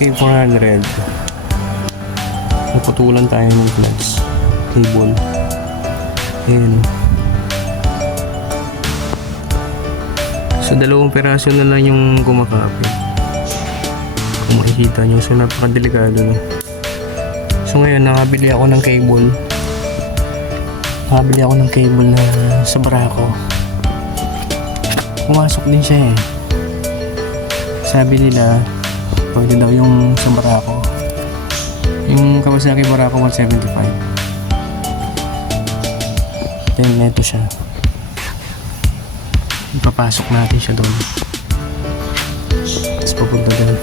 MK400. Naputulan tayo ng clutch cable. Ayan. So dalawang peraso na lang yung kumakapit. Kung makikita nyo, so napakadelikado na. So ngayon nakabili ako ng cable. Na sa barako. Pumasok din siya eh. Sabi nila pwede daw yung sa barako, yung Kawasaki Barako 175. Then ito siya, ipapasok natin siya doon, tapos papunta doon.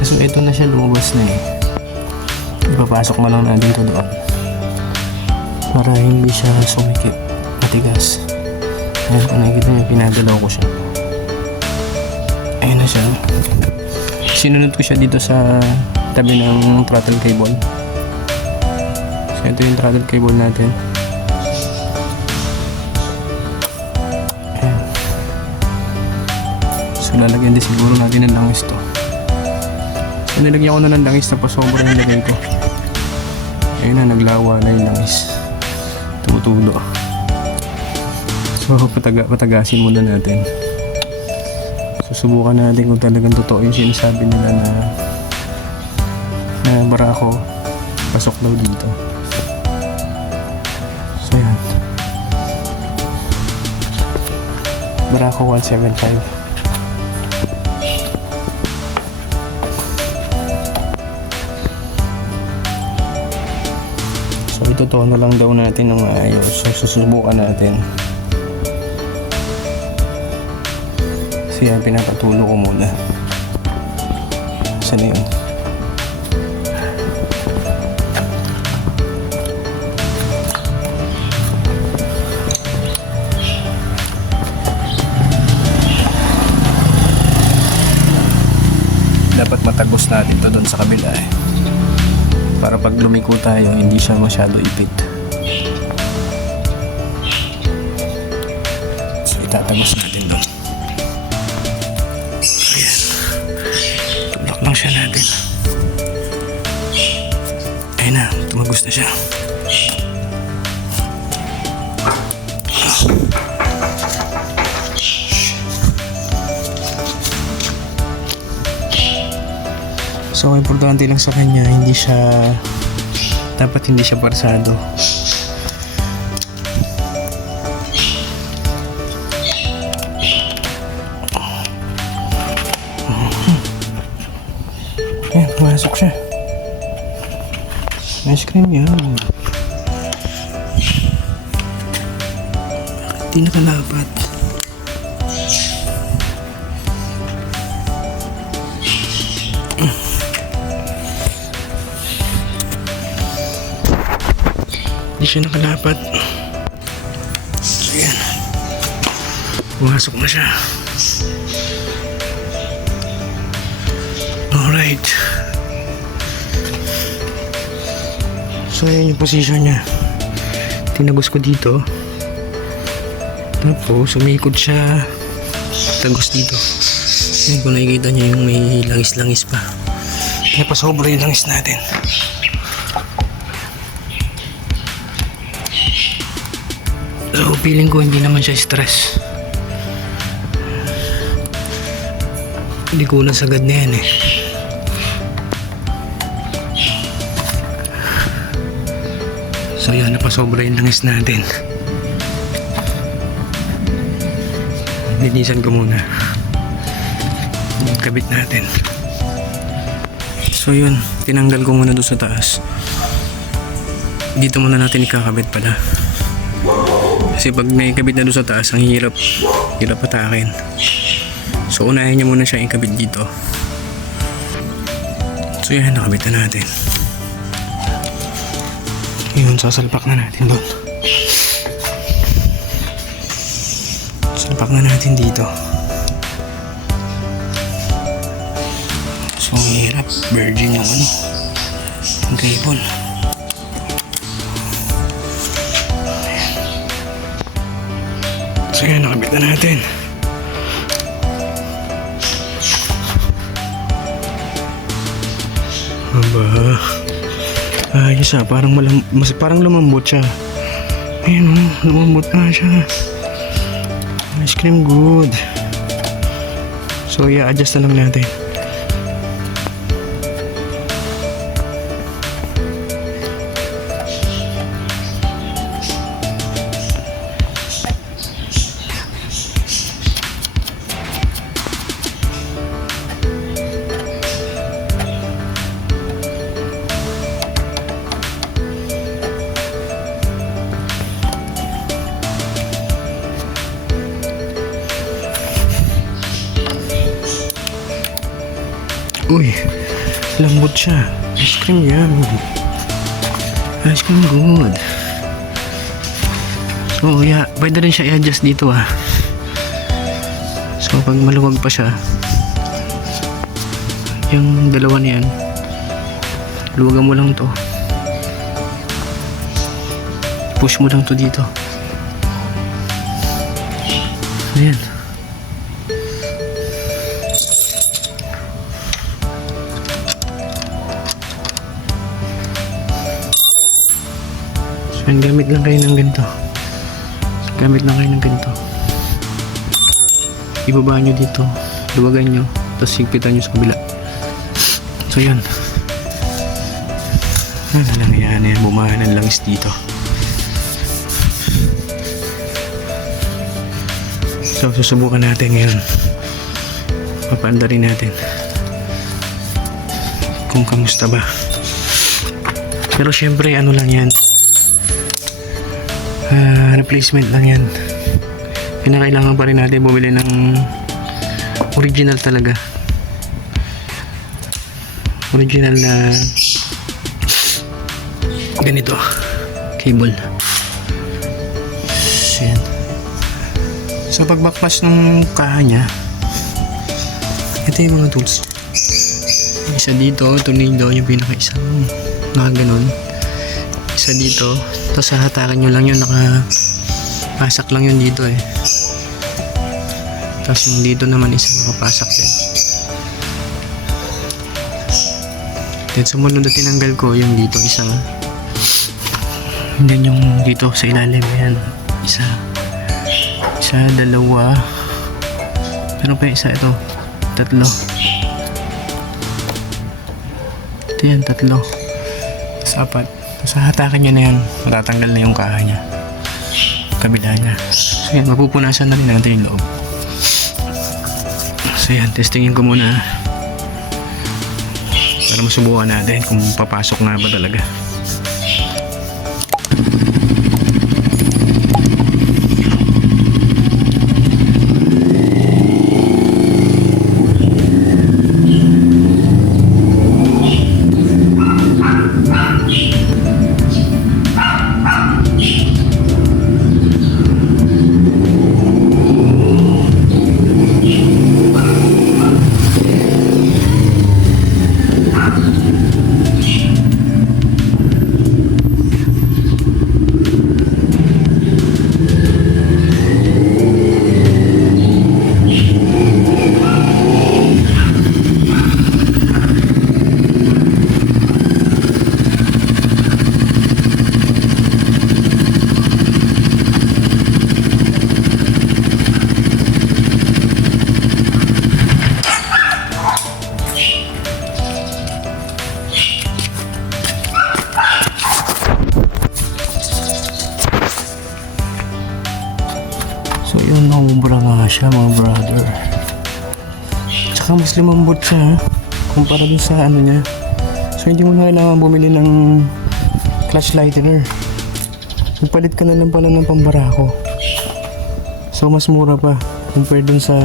So ito na siya, lumabas na eh. Ipapasok na lang natin ito doon para hindi siya sumikip, matigas. Ayan, kung nakikita nyo, pinagalaw ko siya. Ayan na siya. Sinunod ko siya dito sa tabi ng throttle cable. So ito yung throttle cable natin. Ayan. So lalagyan din siguro natin ng langis to. So nilagyan ko na ng langis, tapos sobrang nilagay ko. Ayun na, naglawa na yung langis. Tumutulo. So patagasin muna natin. Susubukan natin kung talagang totoo yung sinasabi nila na barako pasok daw dito. So yan, barako 175. So itutuo na lang daw natin ng maayos. So susubukan natin. So yan, pinapatulo ko muna. Saan na yun? Dapat matagos natin to doon sa kabila eh, para pag lumiko tayo hindi siya masyado ipit. So itatagos natin doon. Lang siya natin. Ayun na, tumagos na siya. So importante lang sa kanya, dapat hindi siya parsado. Ayan, pumasok siya. Ice cream yan. Bakit di nakalapat? Hindi siya nakalapat. So yan, pumasok na siya. Alright. So ayan yung position niya. Tinagos ko dito. Tapos umikot siya. Tagos dito. Ayan, kung nakikita niyo yung may langis-langis pa. Kaya pa sobra yung langis natin. So feeling ko hindi naman siya stress. Hindi ko na sagad na yan eh. So yan, napasobra yung langis natin. Linisan ko muna. Kabit natin. So yun, tinanggal ko muna doon sa taas. Dito muna natin ikakabit pala. Kasi pag naikabit na doon sa taas, ang hirap atakin. So unahin niya muna siya ikabit dito. So yan, nakabit na natin. Yun, sasalpak na natin doon. Salpak na natin dito. So ang hirap, virgin yung yung cable. So yan, nakabit na natin. ba? Ayos parang lumambot siya. Ayun oh, lumambot na siya. Ice cream good. So i-adjust na lang natin. Uy, lambot siya. Ice cream yan. Ice cream good. So yeah, pwede rin siya i-adjust dito ah. So pag maluwag pa siya, yung dalawa niyan, luwagan mo lang to. Push mo lang to dito. Ayan. Gamit lang kayo ng ganito. Ibaba nyo dito, luwagan nyo, tapos higpitan nyo sa kabila. So yan. Lang yan, bumahan ng langis dito. So susubukan natin ngayon. Papaanda rin natin kung kamusta ba. Pero syempre ano lang yan, replacement lang yan. Kinakailangan pa rin natin bumili ng original talaga. Original na ganito cable. So, yan. So pagbakpas ng kaha niya, ito yung mga tools. Isa dito, tornilyo yung pinaka-isang nakaganon. Isa dito, tapos hahatakan nyo lang yun, nakapasak lang yun dito eh. Tapos yung dito naman isa nakapasak din. Then sumunod na tinanggal ko yung dito isang, then yung dito sa ilalim yan, isa, dalawa, pero pa isa ito, tatlo. Ito yan, tatlo, tapos apat. Tapos hahatakan nyo na yan, matatanggal na yung kaha niya, kabila niya. So yan, mapupunasan na rin natin yung loob. So yan, testingin ko muna para masubukan natin kung papasok na ba talaga. So yun, namumura nga siya mga brother. Tsaka mas lumambot siya kumpara dun sa ano niya. So hindi mo na kailangan bumili ng clutch lightener. Magpalit ka na lang pala ng pambarako. So mas mura pa compared dun sa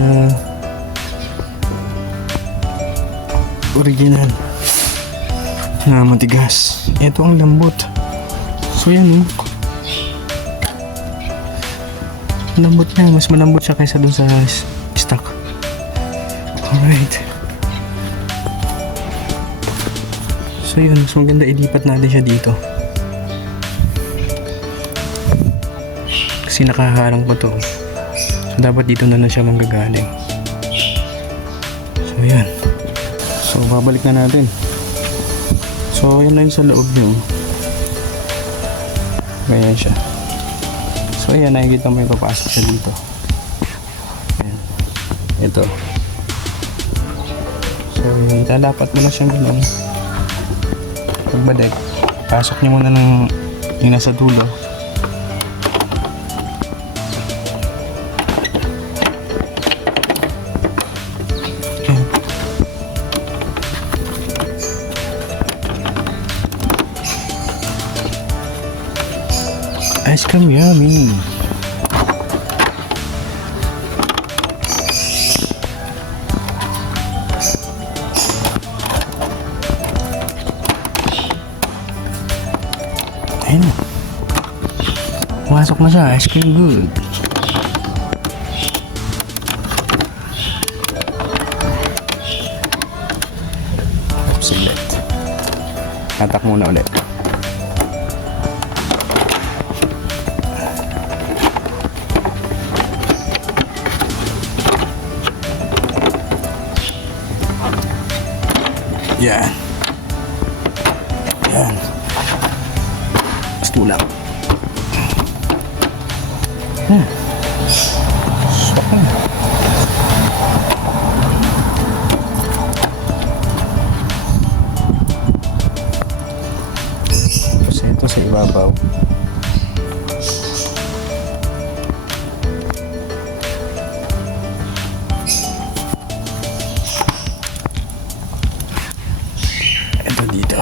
original na matigas. Ito ang lambot. So yan lambot niya, mas malambot siya kaysa dun sa stock. Alright. So yun, mas maganda ilipat natin siya dito. Kasi nakaharang pa to. So dapat dito na siya manggagaling. So yan. So babalik na natin. So, yan na yung sa loob nyo. Ganyan siya. So, ayan, nakikita mo yung papasok siya dito. Ayan. Ito. So, dapat mo na siyang gano'n. Pagbalik, pasok niyo muna ng yung nasa dulo. Ice cream yummy. Ayun. Masok na siya. Ice cream good. Sige. Tatak muna ulit. Yan. Yan. Tulak. Kasi ito sa ibabaw. Ito dito.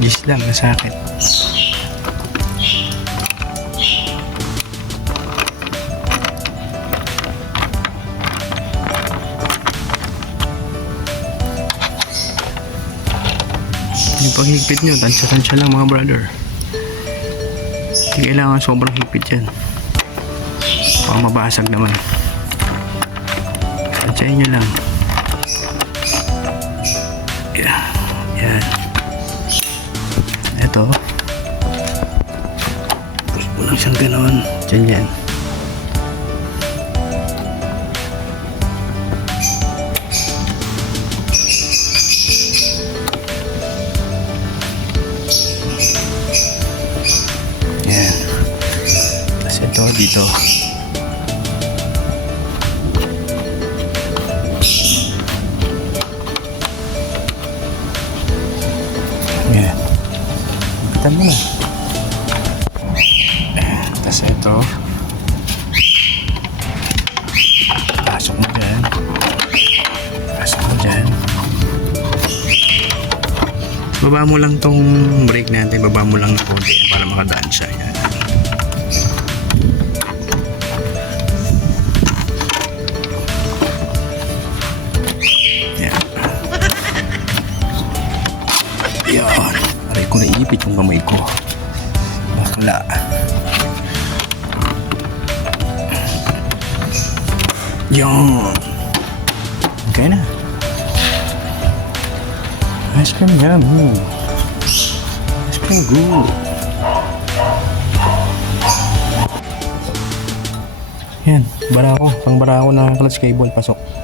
Gis lang na sa akin. Yung paghigpit nyo, tansya-tansya lang mga brother. Hindi kailangan sobrang higpit yan. Baka mabasag naman. Tansyahin nyo lang. Yeah. Yan. Ito. Push mo lang siyang gano'n. Diyan yan. Yan. Tapos ito dito. Yan. Ipitan mo na. Ayan. Tapos ito. Pasok mo dyan. Pasok mo dyan. Baba mo lang tong brake natin. Baba mo lang na konti para makadaan siya. Yan. Yan. Yan. Aray ko, naipit yung kamay ko. Bakla. Yan. Okay na. Ice cream yummy. Ice cream good. Yan. Barako. Pang barako na clutch cable. Pasok.